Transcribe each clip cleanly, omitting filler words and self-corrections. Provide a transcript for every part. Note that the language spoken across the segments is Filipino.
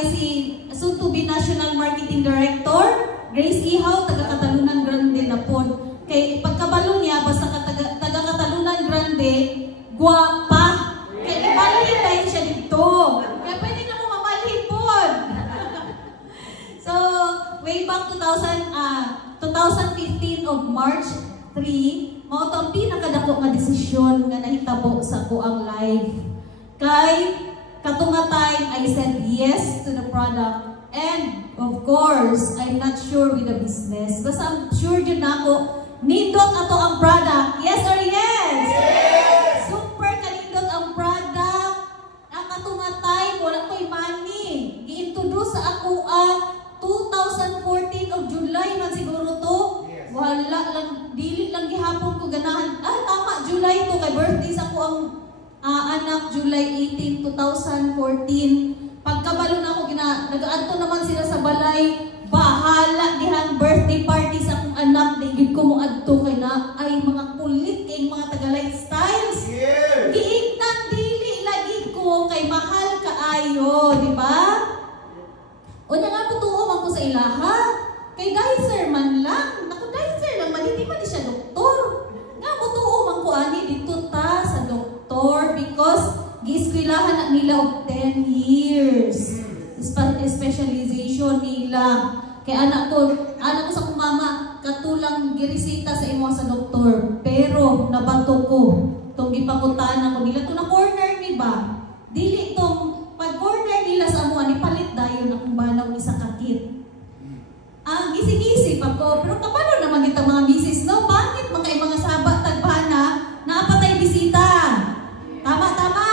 ay si soon to be National Marketing Director, Grace Ihaw, taga Katalunan Grande na po. Kay pagkabalo niya, basta taga Katalunan Grande, guwapa. Kaya ibalhin dahil siya dito. Kaya pwede na mo mamalhin po. So, way back 2015 of March 3, mao to ang pinakadako nga desisyon nga nahitabo sa kuang life. Kay katungatay, I said yes to the product. And, of course, I'm not sure with the business. Basta I'm sure yun na ako, nindot ato ang product. Yes or yes? Yes! Super kanindot ang product. Ang katungatay, wala ko'y money. I-introduce sa ako 2014 of July man siguro to. Yes. Wala lang, dili lang gihapon ko ganahan. Tama, July to. Kay birthday sa ko ang anak, July 18, 2014. Pagkabalo na ako, nag-aadto naman sila sa balay, bahala dihang birthday party sa akong anak, digid ko mo adto kay na, ay mga kulit kay mga taga-lifestyles. Yeah. Giignan dili lagi ko kay mahal kaayo, di ba? O nya nga putuo man ko sa ilaha, kay dicer man lang, naku dicer lang, hindi man siya doktor. Nga putuo man ko ani dito ta sa doktor because gi-eskwelahan na nila og 10 years. Specialization nila. Kaya anak ko sa kong mama, katulang girisita sa imo sa doktor. Pero nabato ko, itong gipakutaan ako nila, ito na corner ni ba? Dili itong, pag corner nila sa amo, nipalit dayon akong banaw isa kakit. Ang gisi-gisi pa ko, pero kapano naman kita mga misis, no? Bakit mga sabat tagbana, naapatay bisita? Tama-tama.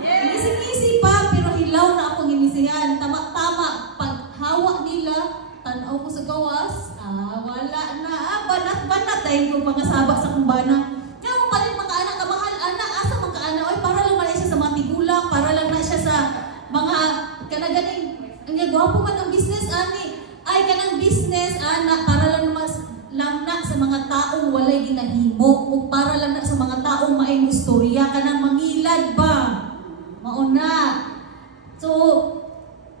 Gisi-gisi pa, pero hilaw na akong inisihan. Tama-tama, pag hawak nila, tanaw ko sa gawas, wala na, banat-banat dahil kong pangasabak sa kumbana. Kaya mo palit mga anak, kamahal, anak, asa mga anak, oy, para lang na siya sa mga tigulang, para lang na siya sa mga, kanaganing, ang gwapo man ang business, ani, ay, kanang business, anak, para lang na sa mga taong walay ginahimo, o para lang na sa mga taong maayong istorya, kanang mangilad ba? Mauna. So,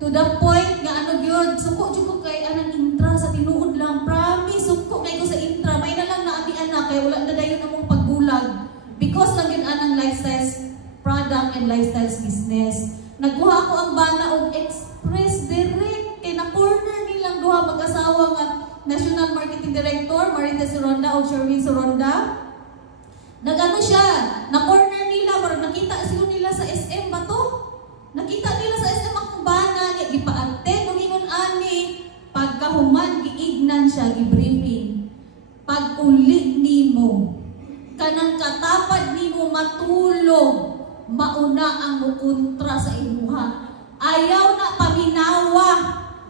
to the point nga ano gyud, suko kay anang intra sa tinuod lang. Promise, suko kay ko sa intra. May na lang na ami anak kay wala na dayon among pagbulag. Because lang yun anang lifestyles product and lifestyles business. Nagkuha ko ang bana og express direct kay na corner nilang duha mag-asawa nga National Marketing Director Marites Soronda o Sherwin Soronda. Nagano siya, na corner nila, marag nakita siguro nila sa SM ba to? Nakita nila sa SM akong bana, gipaante, numingon ani, pagkahuman, giignan siya, gibriefing. Pag-uli nimo, kanang katapad nimo matulog, mauna ang mukontra sa imuha. Ayaw na paminawa,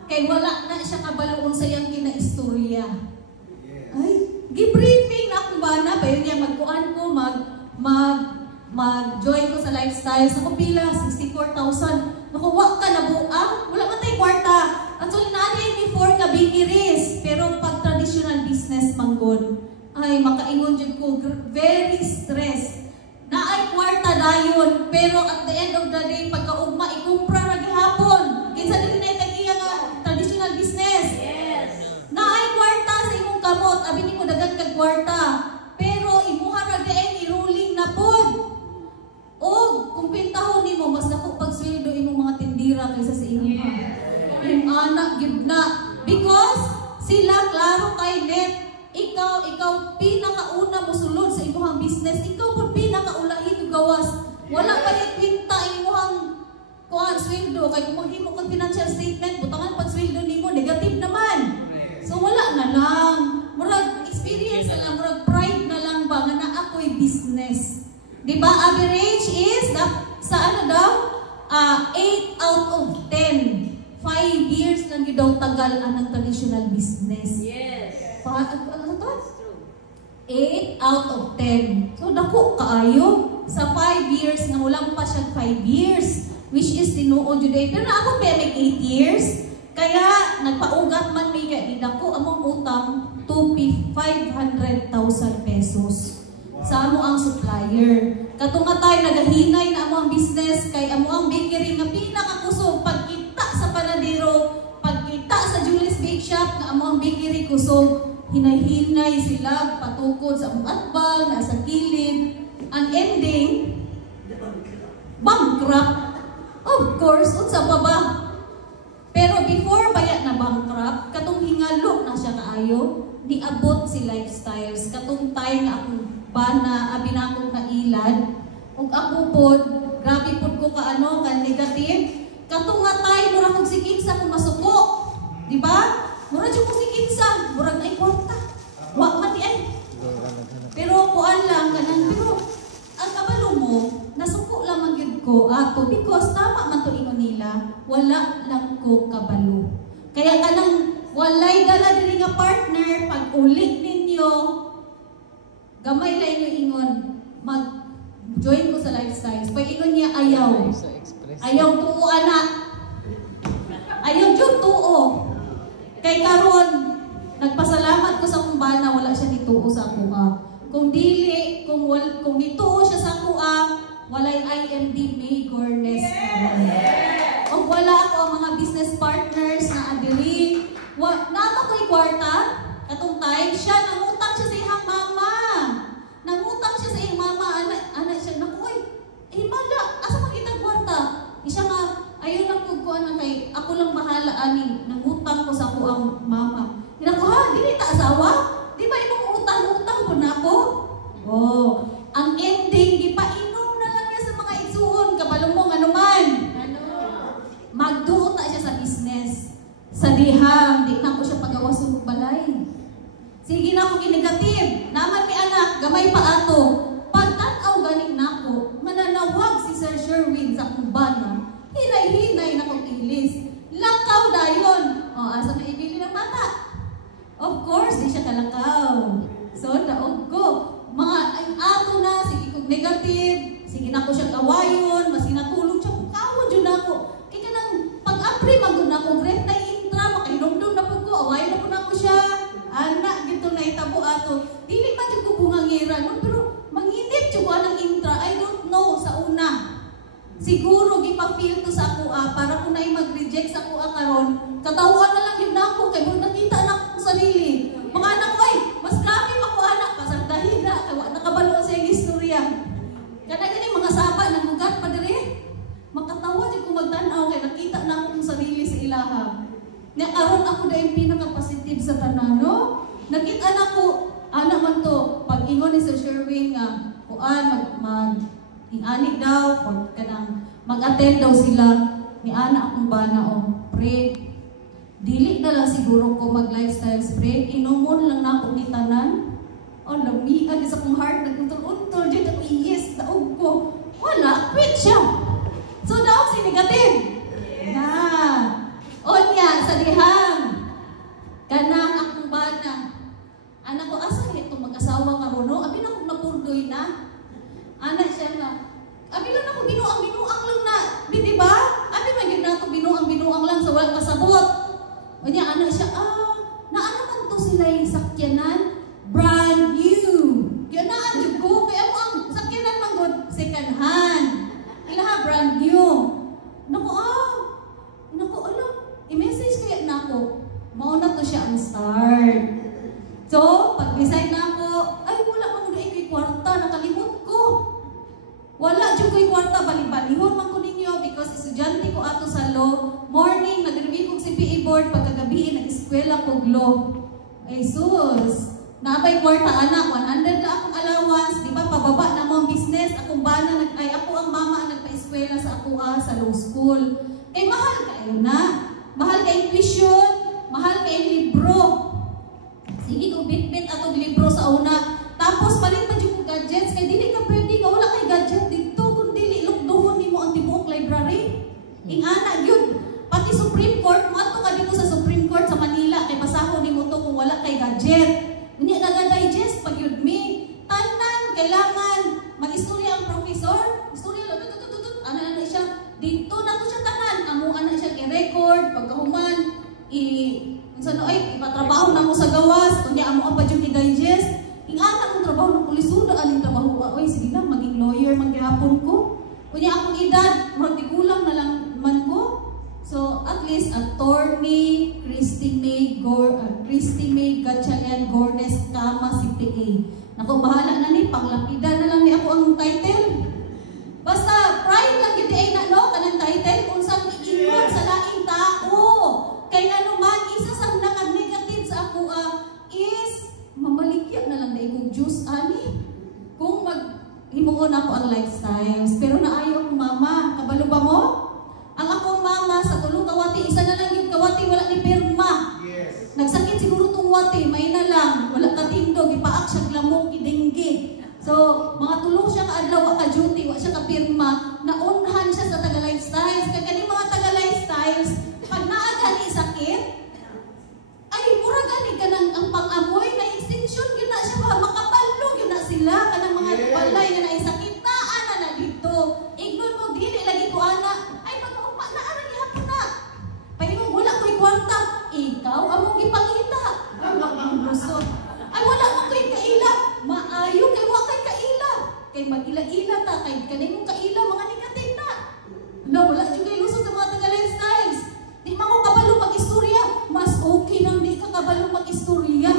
kay wala na siya kabaloon sa iyang kinaistorya. Ay, gibriefing na akong bana, pa yun yung magkuhan ko, mag-join ko sa lifestyle. Sa kupila, 64,000. Nakuha ka na buang, wala man tayo kwarta. Actually, naanay before ka bikiris. Pero pag traditional business manggod, ay makaingon dyan ko, very stressed. Naay kwarta dayon, pero at the end of the day, pagkaugma, ikumpra na gihapon. Kinsa din na itagiya nga traditional business. Yes. Naay kwarta sa imong kamot, abi ni mo dagan kag kwarta. Pero imuha ra di ruling na pod. O kung pintahon nimo mas dako pagsweldo imong mga tindira kaysa sa imuha. Yung anak gid na because sila klaro kay net. Ikaw pinakauna mo sulod sa imong business. Ikaw pud pinakaulahi gawas. Wala pa kwenta imong kuan sweldo kay kung maghimo kag financial statement butangan pag sweldo nimo negative naman. So wala na lang. Murag experience na lang, murag pride na lang ba nga na ako'y business. Diba? Average is sa ano daw? 8 out of 10. 5 years lang yun daw tagal ang traditional business. Yes. Ano to? 8 out of 10. So dako kaayo. Sa 5 years, nga walang pa siya 5 years. Which is tinuod yun. Pero na ako may 8 years. Kaya nagpaugat man may dako among utang to 500,000 pesos sa amo ang supplier. Katunga tayo nagahinay na amo ang business kay amo ang bakery nga pinakakusog pagkita sa panadero kusog, hinay-hinay sila, patukod sa atbang, nasa kilid. Ang ending, bankrupt. Of course, unsa pa ba? Pero before baya na bankrupt, katong hingalo na siya kaayo, niabot si Lifestyles. Katong time nga akong bana, abi na akong nailad, ug ako pod, grabe pod ko ka negative. Katong nga time, mura kong si Kinsa kung masuko. Di ba? Mura dyan kong si Kinsa, mura na iporta. Wa man di ay. Pero kuan lang, kanang, pero ang kabalo mo, nasuko lang magyud ko ato because tama man to ingon nila, wala lang ko kabalo. Kaya kanang walay dala diri nga partner, pag ulit ninyo, gamay lang inyo ingon, mag-join ko sa Lifestyles. Pag ingon niya, ayaw. Ayaw tuo, anak. Ayaw dyan tuo. Kay karon, nagpasalamat ko sa akong bana, wala siya nituo sa kuha. Kung dili, kung nituo siya sa kuha, walay IMD mayorness. O wala ako ang mga business partners na adiri. Nata ko'y kwarta, katong time, siya, nangutang siya sa ihang mama. Nangutang siya sa ihang mama, anak siya, naku, bala, asa makita kwarta? Siya nga, ayaw lang kugkuhan na kay, ako lang bahala, ani, nangutang ko sa kuang mama. Hinako, ha, dili ta asawa? Di ba imong utang po na ako? Oh, ang ending, di pa inom na lang niya sa mga igsuon, kabalong mo, ano man? Magduot na siya sa business. Sa dihang, di na ko siya pagawas ng balay. Sige na ako kinigative. Naman mi anak, gamay pa ato. Pagtanaw ganing nako, mananawag si Sir Sherwin sa kumbana. Hinay-hinay na kong ilis. Lakaw dayon. O, asa na ibili ng bata? Of course, di siya kalakaw. So, naog ko. Mga ato na, sige kong negative. Sige na ko siya kawayon. Mas sinatulog siya. Kawon dyan ako. Ika nang pag-apri, mag-un ako. Grep na intra. Makainumdum na po ko. Awayon na po na ko siya. Anak, dito na itabo ato. Dili pa dyan ko bungangira. No? Pero, manginip dyan ko anang intra. I don't know sa una. Siguro, gipa-feel to sa ako para kung na'y mag-reject sa ako karon, katawan na lang yun na ako. Kaya nakita na ako sa sarili. Mga anak ko, mas grabe pa ko anak. Pasang dahil na, nakabalo sa yung istorya. Kaya mga saba, nagugat pa diri. Makatawa dyan kung magtanaw. Kaya nakita na ako sa sarili sa ilaha. Karon ako dahil pinaka-positive sa tanan, no? Nakita na ko, naman to, pag ingon ni Sir Sherwin nga, ingani daw, kanang mag-attend daw sila, ni ana akong bana pre, dili na lang siguro ko mag-lifestyle spread, inumon lang na ako ni tanan, lamihan sa akong heart, nagtuntol-untol, dyan ako, yes, daog ko, wala, quit siya. So, daog si negative. Onya, sa dihang, kanang akong bana, anak ko, asa ito mag-asawa ka ron, no? Abi na akong napurdoy na. Anak siya nga, abi lang ako binuang lang na, di ba? Abi man yun na ako binuang lang sa walang kasabot. O niya, anak siya, naano man to sila yung sakyanan? Brand new. Yan na, adyo ko, kaya mo ang sakyanan man good, second hand. Ilaha, brand new. Naku, alam, i-message kaya na ako. Mauna to siya ang start. So, pag-decide na ako, ay, wala man na iko'y kwarta, nakalimot ko. Wala dyan ko'y kwarta, bali-balihon man ko ninyo because estudyante ko ato sa law. Morning, nag-review kong CPA board, pagkagabi, nag-eskwela kong law. Ay, sus! Naabay kwarta, anak, 100 na akong allowance, di ba, pababa na mo ang business, akong bana, ako ang mama ang nagpa-eskwela sa ako sa law school. Eh, mahal kayo na. Mahal kayong tuition, mahal kayong libro. Sige, kung bit-bit atong libro sa una. Tapos, palit pa dyan kong gadgets, kaya dili ka pwede ka, wala kay gadget dito, kung dili, lukduhon ni mo ang tibuok library. Ingana, yun. Pati Supreme Court, mato ka dito sa Supreme Court sa Manila, kay pasahon ni mo to kung wala kay gadget. Hindi naga-digest, pag yun me. Tanan, kailangan, mag-istorya ang professor, istorya, ano siya, dito na to siya tanan, amuan na siya i-record, pagkahuman, ipatrabaho na mo sa gawas, kunya amuan pa dyan i-digest. Ingana kong trabaho ng pulisuda, aling trabaho, oy, sige lang, maging lawyer, maghihapon ko. Kunya akong edad, magtikulang na lang man ko. So, at least, Mrs. Attorney Christy May Gatchalian Gornes Kama CPA. Naku, bahala na ni, panglapidan na lang ni ako ang title. Basta, pride lang yun ay na, no? Kanang title, kung saan iingon sa laing tao. Kaya ano man, isa sa nakag-negative sa ako is, mamaligya na lang na ikong Diyos, ani. Kung himuon ako ang lifestyles. Pero naayo akong mama. Kabalo ba mo? Ang akong mama sa tulong kawati, isa na lang yung kawati, wala ni pirma. Yes. Nagsakit siguro itong wati, may na lang. Wala katindog, ipaak siya lamok, idengge. So, mga tulong siya kaadlaw, ka-duty, wala siya ka-pirma. Naunhan siya sa taga-lifestyles. Kaya ganyan mga taga-lifestyles, pag naaga ni sakit, ay, mura gani ka ng ang pang-amoy na extension, yun na siya ba? Makapalong, yun na sila. Kanang mga balay nga na isakit, naana na dito. Ignon mo, dili lagi ko ana. Ay, pag-umpa, naana ni hapon na. Pahingong, wala ko'y kwarta. Ikaw, among ipangita. Ang lusot. Ay, wala mo ko'y kaila. Maayo, kay wala kay kaila. Kay mag-ila-ila ta, kay kanay mong kaila, mga negative na. Wala dyan kayo lusot sa mga taga-lifestyles. Di mo kabalo mag-istorya. Mas okay nang di ka kabalo mag-istorya.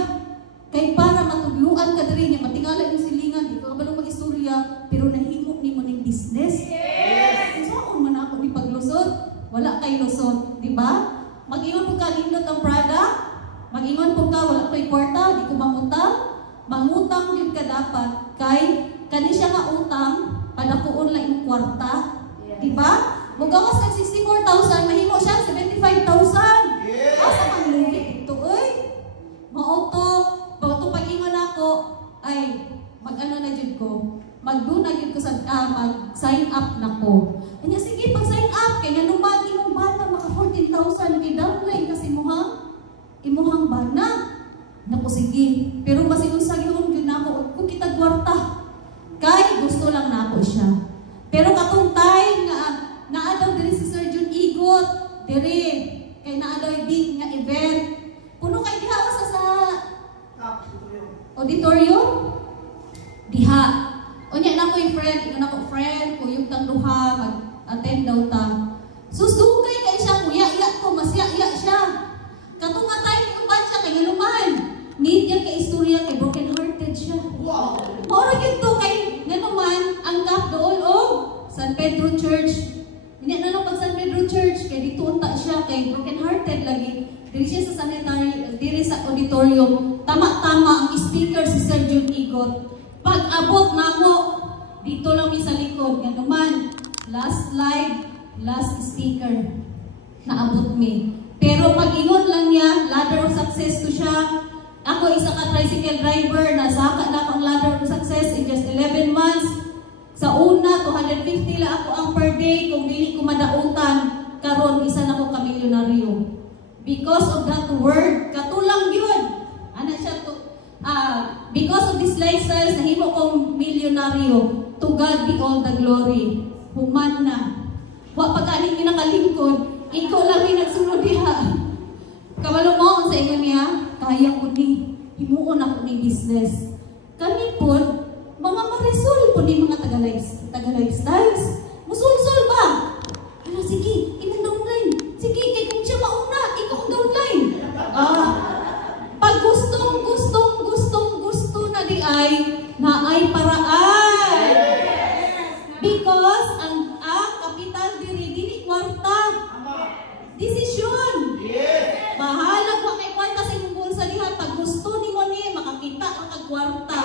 Kay para matudluan ka diri niya, matingala yung silingan, di ka kabalo mag-istorya, pero nahimok ni mo ng business. Yes! Saan man ako ni paglusot? Wala kay lusot, di ba? Mag-ingon po ka, lindot ang product. Mag-ingon po ka, wala ko'y kwarta, di ko mangutang. Mangutang yun ka dapat. Kay, kani siya nga utang, padakuon lang yung kwarta. Yes. Di ba? Mugawas ng 64,000, mahimo siya 75,000. Yes. Asa man lugi ito, oy? Mauto, bago pag-ingon ako, ay, mag-ano na dyan ko, mag-do na dyan ko sa, mag-sign up na ko. Kanya, sige, pag-sign up, kaya naman, imong bata, maka 14,000, i-downline kasi imuhang bana. Naku, sige. Pero masilusag yung yun na ako, kung kita gwarta, kay gusto lang na ako siya. Pero katong time nga, naadaw diri si Sir Jun Igot, diri, kay naadaw big nga event. Puno kay diha sa auditorium? Diha. Unya na ko yung friend, ingon ako friend, kuyog tang duha, mag-attend daw ta. Susugay kay siya, kuya-iya ko, mas iya-iya siya. Katong nga tayo ni uban siya, kay ganuman. Need niya kay istorya, kay broken hearted siya. Wow! Mora yun to, kay ganuman, ang kap doon, San Pedro Church. Hindi na lang pag San Pedro Church, kaya dito unta siya, kay broken-hearted lagi. Diri siya sa sanitary, diri sa auditorium. Tama-tama ang speaker si Sir Jun Igot. Pag abot na mo, dito lang sa likod. Yan naman, last slide, last speaker. Naabot mi. Pero pag ingon lang niya, ladder of success ko siya. Ako isa ka tricycle driver, nasaka na akong ladder of success in just 11 months. Sa una, 250 lang ako ang per day kung dili ko madautan. Karon isa na ko kamilyonaryo. Because of that word, katulang yun. Ano siya to? Because of this lifestyle, nahimo kong milyonaryo. To God be all the glory. Human na. Wa pagkaling kinakalingkod, ikaw lang yung nagsunod diha. Kabalo mo sa inyo niya, kaya ko ni, himuon ako ni business. Kani po, mga marisol po ni mga taga-lifestyles. Musul-sul ba? Ano, sige, downline. Sige, kaya kung siya mauna, ikaw downline. Pag gustong na di ay, naay paraan. Because ang kapital diri kwarta. Desisyon. Bahala ko kay kwarta sa inyong bulsa diha. Pag gusto ni mo ni, makakita ang kagwarta.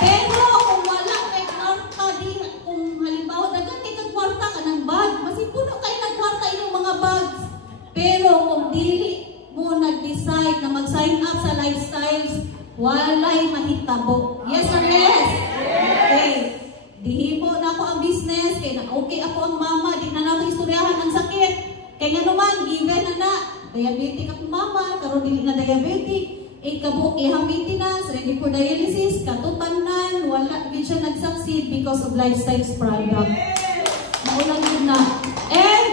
Pero kung wala kay kwarta di, kung halimbawa dagan kay kagwarta ka ng bag, masipuno kay nagkwarta inyong mga bags. Pero kung dili mo nag-decide na mag-sign up sa lifestyles, walay mahitabo. Yes or yes? Okay. Dihimo na ako ang business, kaya na okay ako ang mama, di na nato istoryahan ang sakit. Kaya nga naman, given na diabetic ako mama, karon dili na diabetic. Kabuok ihang maintenance, ready for dialysis, katutanan, wala din siya nag-succeed because of lifestyles product. Maulang yun na. And,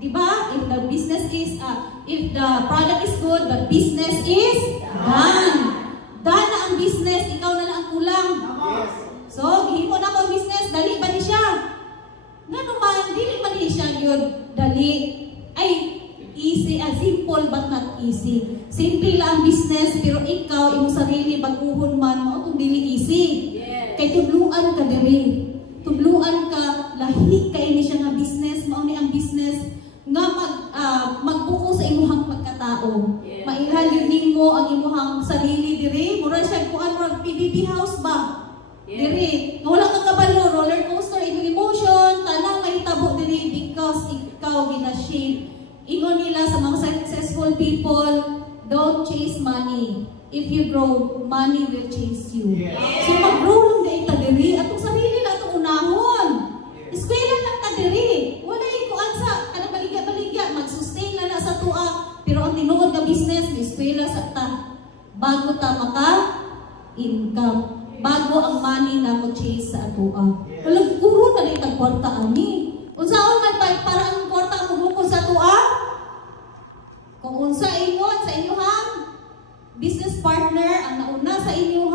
diba, if the business is, if the product is good, the business is done. Done na ang business, ikaw na lang ang kulang. So, gihimo na ko ang business, dali ba ni siya? Nga naman, dili man siya yun dali. Ay, easy, simple but not easy. Simple lang ang business, pero ikaw, imong sarili, baguhon man, mo kung dili easy. Yes. Kay tubluan ka diri. Tubluan ka, lahi kay ni siya nga business, mao ni ang business nga magbuo sa imuhang pagkatao. Yes. Mailhan yun nimo ang imuhang sarili diri. Mura siya kung ano, PBB house ba? Yes. Diri. Nga wala kang kabalo, roller coaster, imong emotion, tanang mahitabo diri because ikaw gina-shape. Ingon nila sa mga successful people, don't chase money. If you grow, money will chase you. Yes. So mag-grow lang din ta diri. Atong sarili na itong unahon. Eskwela lang ta diri. Wala yung kuan sa kanang baligya-baligya. Mag-sustain na sa tuwa. Pero ang tinuod nga business, eskwela sa ta. Bago ta maka-income. Bago ang money na mo-chase sa tuwa. Walang guro na rin itang kwarta ani. Unsaon man para ang kwarta mo bukod sa tuwa? Kung unsa ingon sa inyong business partner, ang nauna sa inyo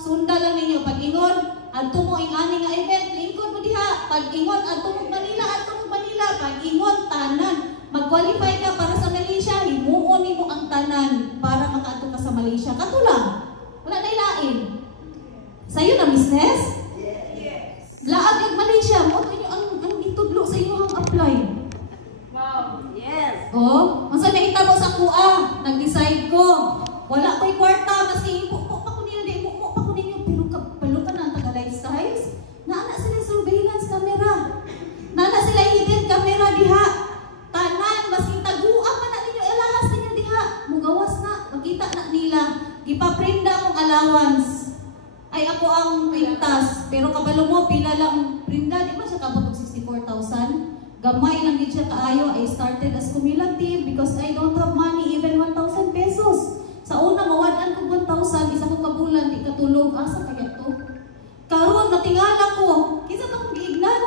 sunda lang ninyo. Pag ingon, adto mo ang ani nga event, lingkod mo diha. Pag ingon, adto mo Manila, adto mo Manila. Pag ingon, tanan. Mag-qualify ka para sa Malaysia, himuon nimo ang tanan para makaadto ka sa Malaysia. Kato lang. Wala na ilain. Sa'yo na business? Yes. Laag ang Malaysia, mo inyo ang itudlo sa inyo ang apply. Wow. Yes. Oh, unsa may itabo sa kuha? Nag-decide ko. Wala ko'y kwarta, maski ipo pa ko niyo, di mo pa ko ninyo, pero kapalo ka na ang taga-lifestyles. Naana sila surveillance camera. Naana sila hidden camera diha. Tanan, maski taguan pa na ninyo, ilahas ninyo diha. Mugawas na, makita na nila. Ipaprinda akong allowance. Ay ako ang pintas, pero kabalo mo, pila lang prinda, di ba siya kabutog 64,000? Gamay lang din siya kaayo. I started as cumulative because I don't have money, even 1,000 pesos. Sa una, mawadan ko 1,000, isa ko kabulan, di katulog. Asa kaya to? Karon, natingala ko. Kisa itong giignan.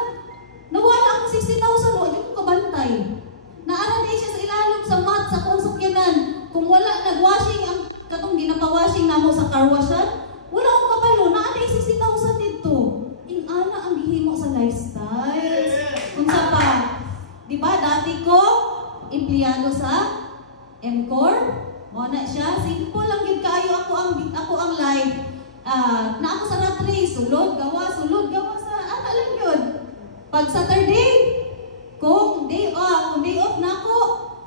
Nawala ako 60,000, o, hindi ko kabantay. Naara din siya sa ilalong sa mat, sa konsukyanan. Kung wala nag-washing, ang katong ginapawashing na mo sa car washan, wala akong kabalo, naara din 60,000 dito. Ing-ana ang gihimo sa lifestyle. Kung sa pa, di ba, dati ko, empleyado sa MCOR, mo na siya, simple lang yun kaayo ako ang live. Na ako sa rat race, sulod, gawa sa, lang yun. Pag Saturday, kung day off na ako,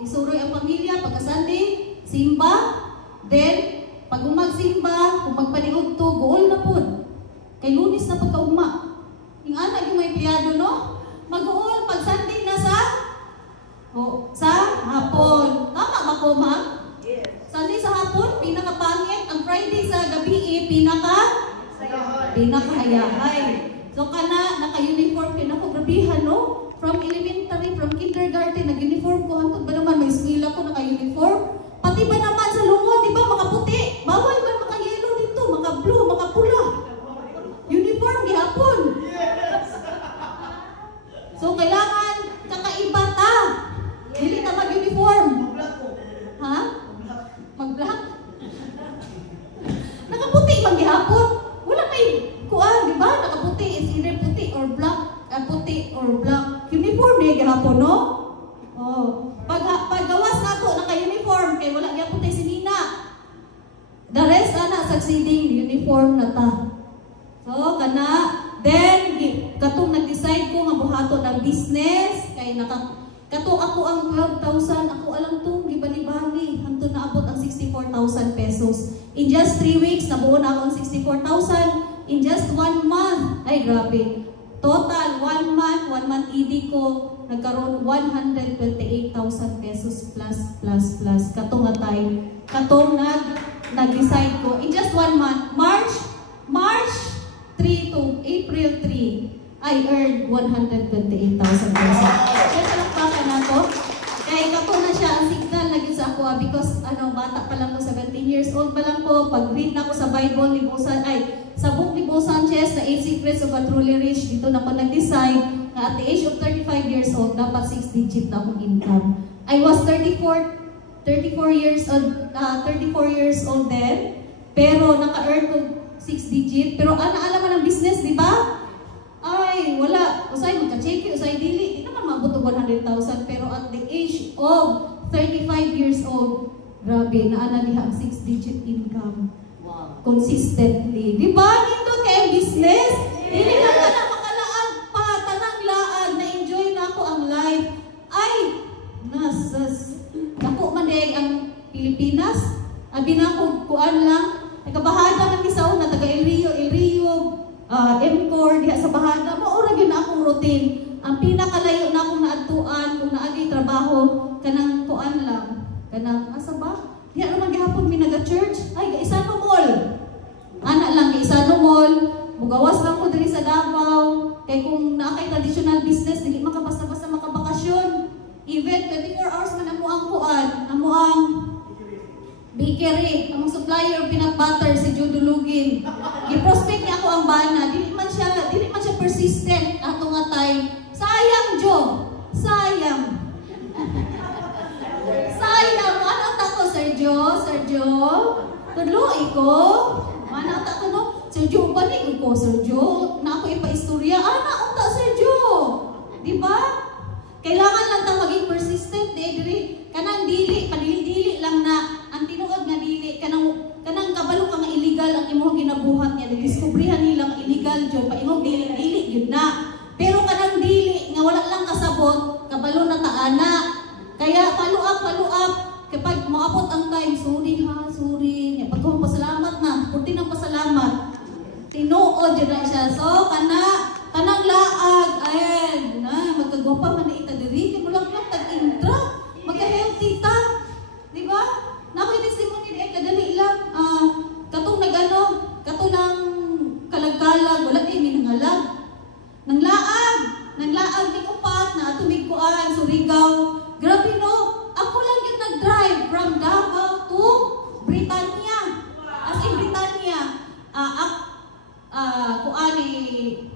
isuroy ang pamilya, pagka Sunday, simba, then, pag umagsimba, kung magpaniod to, goal na po. Kay Lunes na pagkaugma. Yung anak yung may empleyado, no? Mag-goal, pag Sunday na sa hapon. Tama ba ko, ma'am? Sunday sa hapon, pinakapangit. Ang Friday sa gabi, pinakahayahay. So, naka-uniform ka na ko. Grabihan, no? From elementary, from kindergarten, nag-uniform ko. Hantod ba naman, may eskwela ko naka-uniform? Pati ba naman sa lungod, di ba, makaputi? Bawal man maka-yellow dito, maka-blue, maka-pula. Uniform, gihapon. So, kailangan kakaiba ta. Dili na mag-uniform. Ha? Mag-black? Nakaputi man gihapon. Wala may kuan, di ba? Nakaputi, it's either puti or black. Puti or black. Uniform niya gihapon, no? Oh. Paggawas na to, naka-uniform, kay wala niya puti si Nina. The rest, succeeding uniform na ta. So, then, katong nag-decide ko nga buhato ng business, kay kato ako ang 12,000, ako alam tong gibali-bali, hantod na abot ang 64,000 pesos. In just 3 weeks, nabuo na ako ang 64,000. In just 1 month, ay grabe. Total, 1 month ED ko, nagkaroon 128,000 pesos plus. Katong atay, katong nag-decide ko. In just 1 month, March 3 to April 3, I earned 128,000 pesos. Kaya talakbaka na to. Kaya kapo na siya ang signal na sa ako because bata pa lang ko, 17 years old pa lang ko. Pag-read na ako sa Bible ni sa book ni Bo Sanchez na 8 Secrets of a Truly Rich, dito na ako nag-decide na at the age of 35 years old, dapat 6 digit na akong income. I was 34 years old then, pero naka-earn ko 6 digit. Pero alam mo ng business, di ba? Ay, wala, usay magka-check, usay dili, di naman maabot og 100,000, pero at the age of 35 years old, grabe, naana diha ang 6-digit income. Wow. Consistently. Di ba? Nindot kay business. Dili lang ka na makalaag pa, tanang laag, na-enjoy na ako ang life. Ay, nasas. Dako man day ang Pilipinas. Abi na ko kuan lang. Nagabahada kami sa una, taga El Rio, M4, diha sa Bahada. Maura gyud na akong routine. Ang pinakalayo na akong naadtuan kung naagi trabaho kanang kuan lang. Kanang asa ba? Diha naman gihapon mi naga-church. Ay, Gaisano Mall. Ana lang Gaisano Mall. Mugawas lang ko diri sa Davao. Kay kung naa kay traditional business, dili man ka basta-basta makabakasyon. Even 24 hours man amo ang kuan, amo ang bakery, among supplier peanut butter si Judulugin. Gi-prospect niya ako ang bana, dili man siya persistent ato nga time. Sayang Jo, sayang. Sayang, ano ta ko Sergio? Tudloi ko. Ano ta ko no? Sergio balik ko Sergio. Na ako ipa-istorya. Ana unta Sergio. Di ba? Kailangan lang tang maging persistent diri. Kanang dili, padili-dili lang na ang tinuod nga dili kanang kabalo ka nga illegal ang imong ginabuhat niya. Diskubrihan nilang illegal job pa imong dili gyud na. Pero kanang dili nga wala lang kasabot, kabalo na taana. Kaya follow up kapag maabot ang time, sorry. Nya pagkuha pasalamat na, puti ng pasalamat. Tinuod jud na siya. So kanang laag ayan na magkagwapa man na ita diri mo lang tag-intra. Magka-healthy ta. Di ba? Nakinis mo ni kadali lang. Katong nang kalagkalag, wala kay minangalag. Nang laag ni upat na atumig kuan Surigao. Grabe no. Ako lang yung nag-drive from Davao to Britannia. As in Britannia. Kuan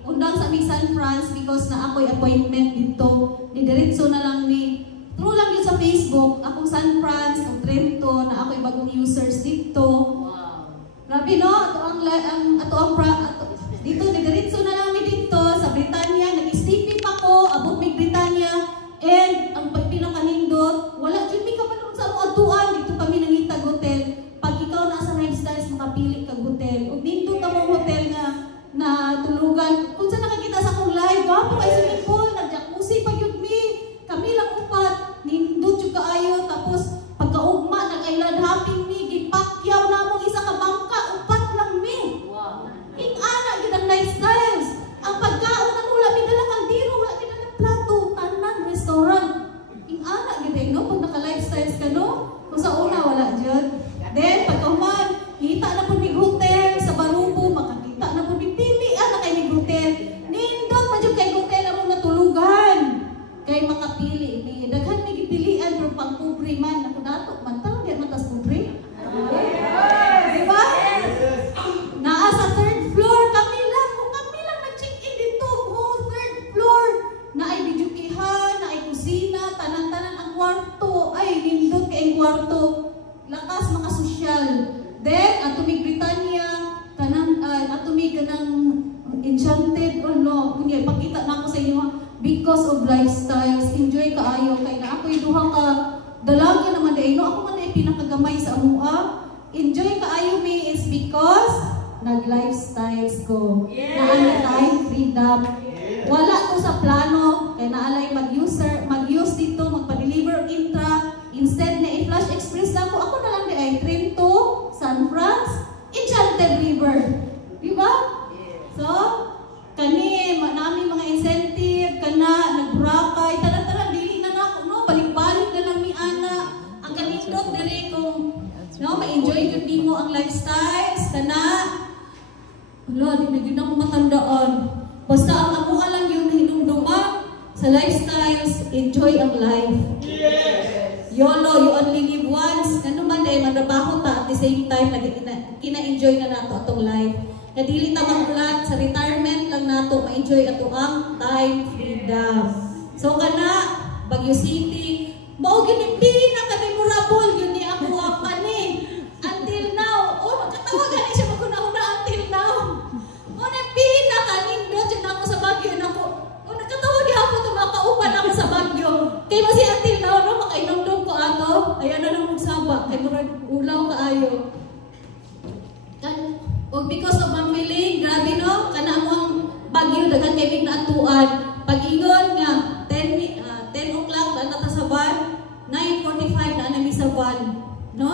undang sa aming San Francisco because na ako'y appointment dito. Ni diretso na lang ni true lang yun sa Facebook, akong San Francisco, Trento, na ako'y bagong users dito. Wow. Grabe no, dito, diretso na lang mi dito sa Britannia, nag-stipip ako, abot mi Britannia, and ang pinakanindot, wala dyan mi kapanon sa mga atuan, dito kami nangitag hotel. Pag ikaw nasa lifestyles, makapili kag hotel. O dito tamang hotel na tulugan. Kung saan nakakita sa akong live, wapo ay swimming pool, nag-jacuzzi pa yun mi. Kami lang upat, nindot yung kaayo, tapos pagkaugma, nag-island hopping mi, gipakyaw na mong isa ka bangka, upat lang mi. Wow. Ing-ana, yun ang lifestyles. Ang pagkaon na mula, may dalang kaldero, wala may dalang plato, tanan, restaurant. Ing-ana, yun no? Pag naka-lifestyles ka, no? Kung sa una, wala dyan. Then, pagkahuman, hita na po may hotel sa Barubo, makakita na po may pilian na kayo may hotel. Nindot, madyo kay hotel na mong natulugan. Kay makapili, may daghan may gipilian pero pang kubre man, ako dato, mantang, di man tas kubre. Diba? Naa sa third floor, kami lang nag-check-in dito, third floor. Naay bidyukihan, naay kusina, tanan-tanan ang kwarto. Ay, nindot kay kwarto. Lakas mga sosyal. Then, atumig Britannia, atumig kanang enchanted or no. Kunya, ipakita na ako sa inyo because of lifestyles. Enjoy kaayo kay na ako'y duha ka dalaga naman day. No, ako man ay pinakagamay sa amua. Enjoy kaayo me is because nag-lifestyles ko. Yes. Naano time, freedom. Wala ko sa plano. Kaya naalay mag-use dito, magpa-deliver intra. Instead na i-flash express na ako na lang di ay Trento, San Francisco, Enchanted River. Diba? So, kani, namin mga incentive, nag-Boracay, talang-talang, dili na ako, no? Balik-balik na lang mi ana. Ang kanindot, dili kung, no, ma-enjoy yun mo ang lifestyles, wala, di na yun ako matandaan. Basta ang ako lang yung hinumduman sa lifestyles, enjoy ang life. Yes! YOLO, you only live once. Ano man dahil manrabaho ta at the same time, kina-enjoy na nato atong life. Kadili tamang ulat, sa retirement lang nato ma-enjoy ato ang time freedom. So Baguio City, mao gyud pinaka-memorable yun ni ako ang kani. Until now, magkatawagan siya magkunahuna until now. Mo na pinaka-nindot yun ako sa Baguio na ko. ulaw kaayo. O because of mamiling, grabe no, kana mo ang bagyo daghang kay na atuan. Pag-ingon nga 10 o'clock na nata sa van, 9:45 na nami sa van, no?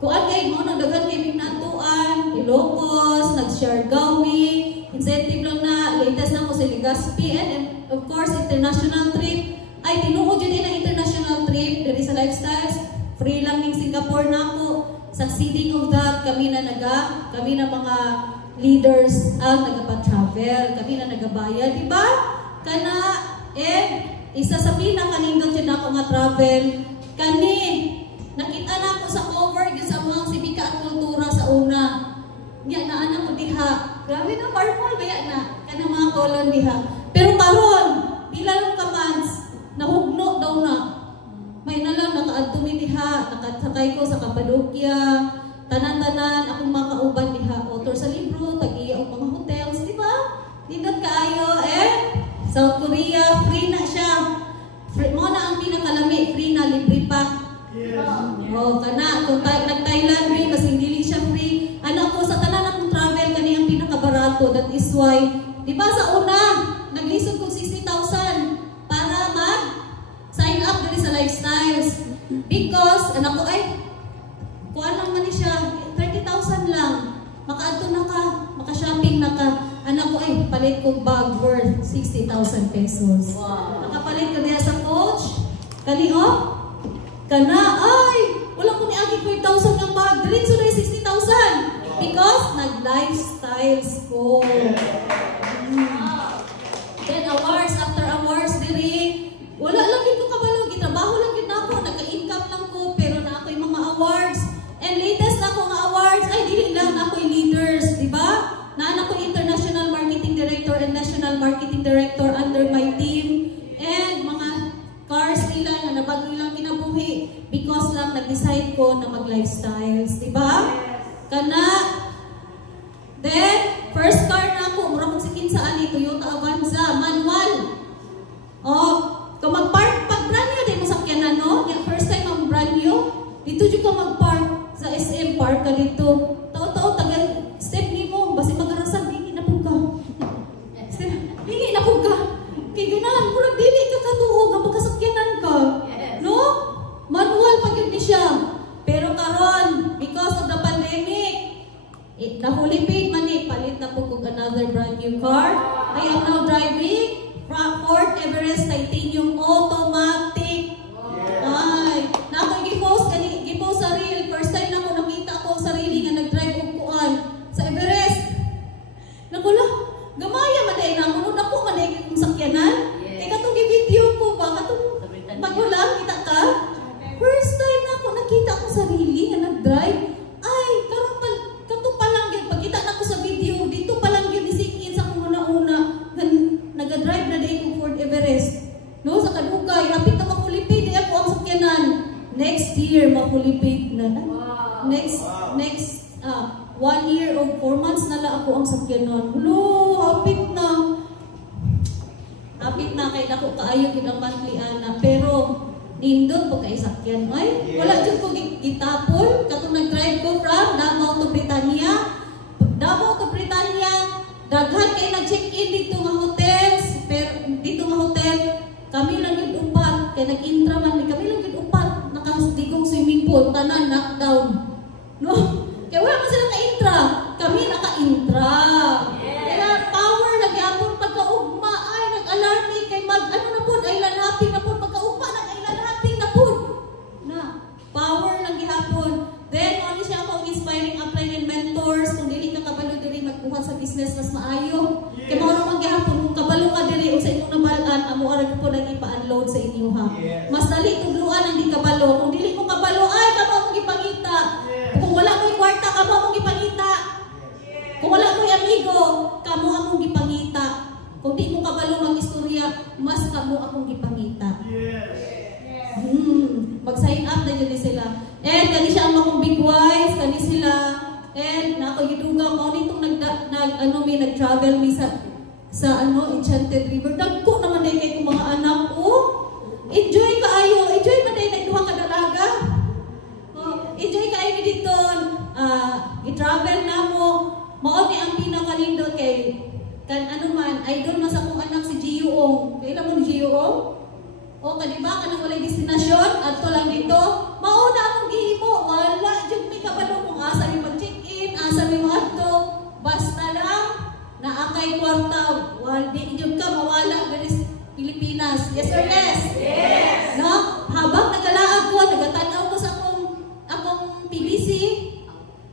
Kuan kay mo nang daghang kay na atuan, Ilocos, nag-Siargawi, incentive lang na latest na mo sa Legazpi and of course international trip. Ay tinuod jud na international trip diri sa Lifestyles. Free lang ning Singapore nako. Succeeding of that, kami na mga leaders ang nagapa-travel, kami na nagabayad, di ba? Kana, isa sa pinakanindot yun ako nga travel, kani, nakita na ako sa cover, sa mga sibika at kultura sa una. Nga, naanak ko diha. Grabe na, purple, kaya na, kana mga kolon diha. Pero karon, ilang kamans, nahugno daw na. May nalang nakaadtumi diha, nakasakay ko sa Cappadocia, tanan-tanan akong mga kauban diha, author sa libro, tag-iya og mga hotels, di ba? Nindot kaayo South Korea, free na siya. Free mo na ang pinakalami, free na, libre pa. Yes. Oh, kana kung nag-Thailand free, mas hindi siya free. Ano ko sa tanan akong travel kaniyang pinakabarato, that is why, di ba sa una, naglisod ko 60,000 para sign up diri sa Lifestyles because anak ko kuan lang man siya 30,000 lang makaadto na ka maka-shopping na ka anak ko palit ko bag worth 60,000 pesos. Wow. Nakapalit ko diya sa coach kani kana wala ko ni agi 4,000 nga bag diretso na 60,000 because nag-Lifestyles ko. Then awards after awards diri wala lang ko kabalo, gitrabaho lang gid nako, nagka-income lang ko, pero na ako'y mga awards. And latest na ako nga awards, dili lang ako'y leaders, di ba? Na ako International Marketing Director and National Marketing Director under my team. And mga cars nila na nabago lang kinabuhi because lang nag-decide ko na mag-Lifestyles, di ba? Kana, then, first car na ako, mura kong sikin sa Toyota Avanza, manual. Kung mag-park, pag-brand nyo, di mo sakyanan, no? First time ang brand nyo, dito dyan ka mag-park sa SM Park ka dito. Tao-tao, tagal, step ni mo, basi mag-arasan, hingi na po ka. Hingi na po ka. Kaya ganahan, kurang dili ka katuo, nga magkasakyanan ka. No? Manual pag yun ni siya. Pero karon, because of the pandemic, nahulipid man palit na po kong another brand new car. I am now driving Ford Everest Titanium Automatic. Na ako gipost sa reel. First time na ako nakita ko ang sarili nga nag-drive og kuan sa Everest. Nakula, gamaya maday na ako ako maday kung sakyanan. Katong gi-video ko ba katong magulang kita ka. First time na ako nakita ko sarili nga nag-drive. Karon kato pa lang gyud pagkita na ko sa video dito pa lang gyud isikin sa akong una-una. Nag-drive na day kong Ford Everest. No, sa Kadugay, rapid na makulipid. Di ako ang sakyanan. Next year, makulipid na. Wow. Next 1 year or 4 months na lang ako ang sakyanan. Hulo, hapit na. Hapit na kay dako kaayo gid ang monthly ana. Pero, nindot po kay sakyan. Wala dyan ko gitapon. Katong nag-drive ko from Davao to Britannia. Daghan kay nag-check-in dito nga hotels, pero dito nga hotel, kami lang gid upat, kay nag-intra man kami lang gid upat, nakadigong swimming pool, tanan knockdown. No? Kaya wala man sila ka-intra, kami naka-intra. Kaya power nagyapon pagkaugma nag-alarmi kay ano na pud ay lanapin na pud pagkaugma nag-ilanapin na pud. Power lang gihapon. Then, ano siya akong inspiring upline and mentors. Kung dili ka kabalo diri magbuhat sa business, mas maayo. Kaya mga naman gihapon, kung kabalo ka diri o sa inyong nabalaan, amo arag po nang ipa-unload sa inyo ha. Mas dali tugluan ang di kabalo. Kung dili mo kabalo, kamo mong ipangita. Kung wala mo'y kwarta, kamo mong ipangita. Kung wala mo'y amigo, kamo among ipangita. Kung di mo kabalo mag-istorya, mas kamo akong ipangita. Mag-sign up na dyan sila. And kani siya ang makong big wise, kani sila. And nakagidugang mo nitong nag-travel mi sa Enchanted River. Dagko naman day kay kong mga anak ko. Enjoy kaayo. Enjoy man day na duha ka dalaga. Enjoy kaayo travel na mo, mao ni ang pinakalindot kay kan ano man, idol man sa akong anak si Gioong. Kailan mo ni Gioong? O kaniba ka nang walay destinasyon at to lang dito, mauna akong gihimo, wala jud may kabalo kung asa mi mag-check-in, asa mi moadto, basta lang naakay kwarta, wala di jud ka mawala ganis Pilipinas. Yes or yes? Yes. No? Habang nagalaag ko, nagatanaw ko sa akong PBC,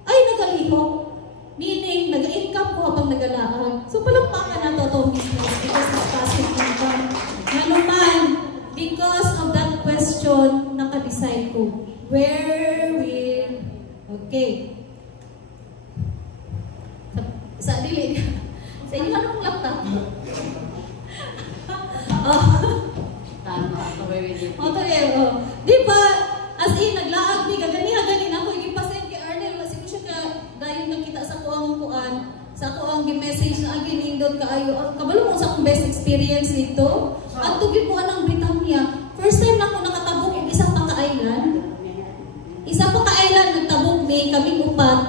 ay nagalihok. Meaning, nag-income ko habang nagalaag. So palampakan na to itong business because of passive income. Nanuman, because of that question, naka-decide ko, where will... Okay. Sa dili. Sa inyo, anong laptop? Oh. Tama. Di ba, as in, naglaag mi, ganin ako, igipasend kay Arnel, wala siguro siya ka, dahil nakita sa kuang kuan, sa kuang gi-message na agin, indot kaayo, kabalo mo sa akong best experience dito, at tugin mo anang Britannia, first time na ako nakatabok yung isang paka-island, nagtabok mi, kaming upat,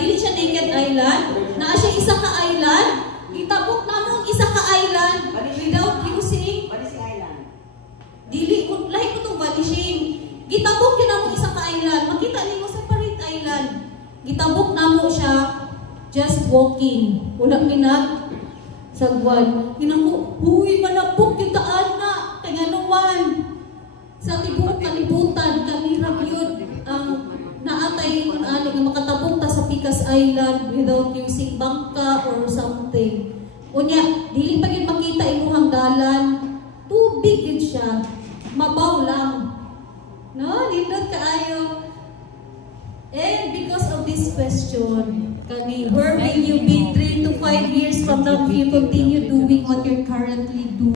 dili siya naked island, naa siya isa ka-island, itabok na mo isa ka-island, without using, dili ko, lahi ko itong vanishing. Gitabok yun na mo isa ka-island. Makita niyo separate island. Gitabok na mo siya just walking. Walang minag sagwan. Ginamo, huy, manabok yung daan na. Tanganuan. Sa kalibutan, kami yun ang naatay kung ano nga makatabok ta sa Picas Island without using bangka or something. Unya, dili pa yun makita imuhang dalan. Tubig yun siya. Mabaw lang. No? Nindot kaayo. And because of this question, kani, where will you be 3 to 5 years from now if you continue